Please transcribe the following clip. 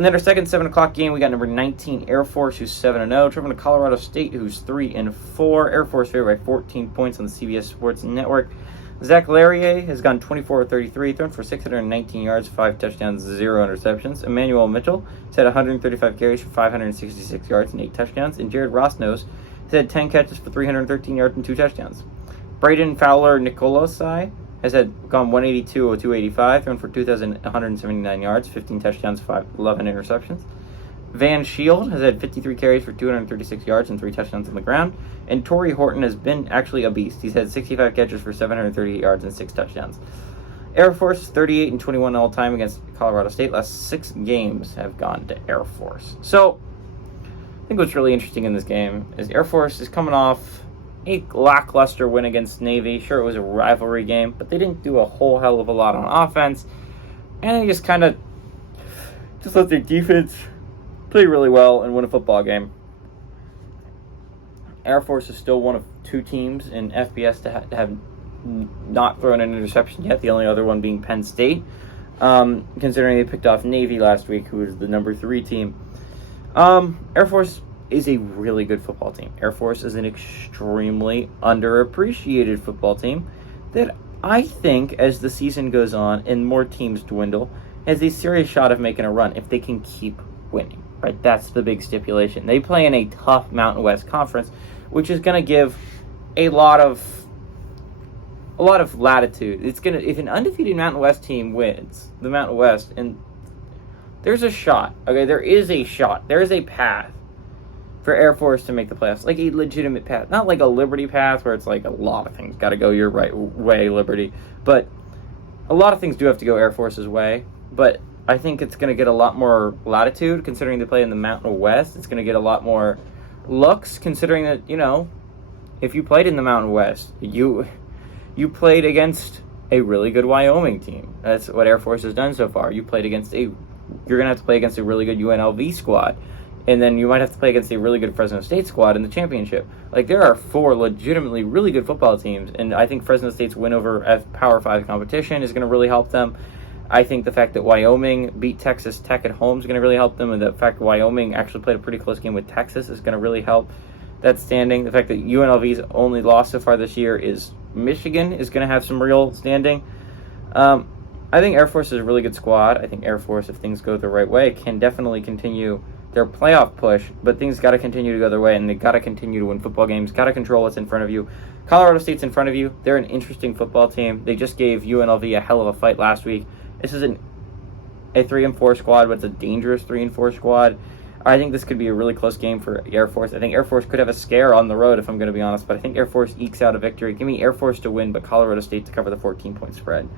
And then our second 7 o'clock game, we got number 19 Air Force, who's 7-0, traveling to Colorado State, who's 3-4. Air Force favored by 14 points on the CBS Sports Network. Zach Larrier has gone 24-33, thrown for 619 yards, 5 touchdowns, 0 interceptions. Emmanuel Mitchell has had 135 carries for 566 yards and 8 touchdowns. And Jared Rosnos has had 10 catches for 313 yards and 2 touchdowns. Braden Fowler Nicolosai has gone 182 of 285, thrown for 2,179 yards, 15 touchdowns, 11 interceptions. Van Shield has had 53 carries for 236 yards and 3 touchdowns on the ground. And Torrey Horton has been actually a beast. He's had 65 catches for 738 yards and 6 touchdowns. Air Force 38-21 all time against Colorado State. Last 6 games have gone to Air Force. So I think what's really interesting in this game is Air Force is coming off a lackluster win against Navy. Sure, it was a rivalry game, but they didn't do a whole hell of a lot on offense. And they just kind of let their defense play really well and win a football game. Air Force is still one of 2 teams in FBS to have not thrown an interception yet, the only other one being Penn State, considering they picked off Navy last week, who is the number 3 team. Air Force is a really good football team. Air Force is an extremely underappreciated football team that I think, as the season goes on and more teams dwindle, has a serious shot of making a run if they can keep winning. Right, that's the big stipulation. They play in a tough Mountain West Conference, which is going to give a lot of latitude. It's going to, if an undefeated Mountain West team wins the Mountain West, and there's a shot. Okay, there is a shot. There is a path for Air Force to make the playoffs, like a legitimate path, not like a Liberty path where it's like a lot of things got to go your right way, Liberty, but a lot of things do have to go Air Force's way, but I think it's going to get a lot more latitude considering they play in the Mountain West. It's going to get a lot more looks considering that, if you played in the Mountain West, you played against a really good Wyoming team. That's what Air Force has done so far. You're going to have to play against a really good UNLV squad. And then you might have to play against a really good Fresno State squad in the championship. Like, there are 4 legitimately really good football teams, and I think Fresno State's win over a Power 5 competition is going to really help them. I think the fact that Wyoming beat Texas Tech at home is going to really help them, and the fact that Wyoming actually played a pretty close game with Texas is going to really help that standing. The fact that UNLV's only loss so far this year is Michigan is going to have some real standing. I think Air Force is a really good squad. I think Air Force, if things go the right way, can definitely continue their playoff push, but things got to continue to go their way, and they got to continue to win football games, got to control what's in front of you. Colorado State's in front of you. They're an interesting football team. They just gave UNLV a hell of a fight last week. This isn't a 3-4 squad, but it's a dangerous 3-4 squad. I think this could be a really close game for Air Force. I think Air Force could have a scare on the road, if I'm going to be honest, but I think Air Force ekes out a victory. Give me Air Force to win, but Colorado State to cover the 14-point spread.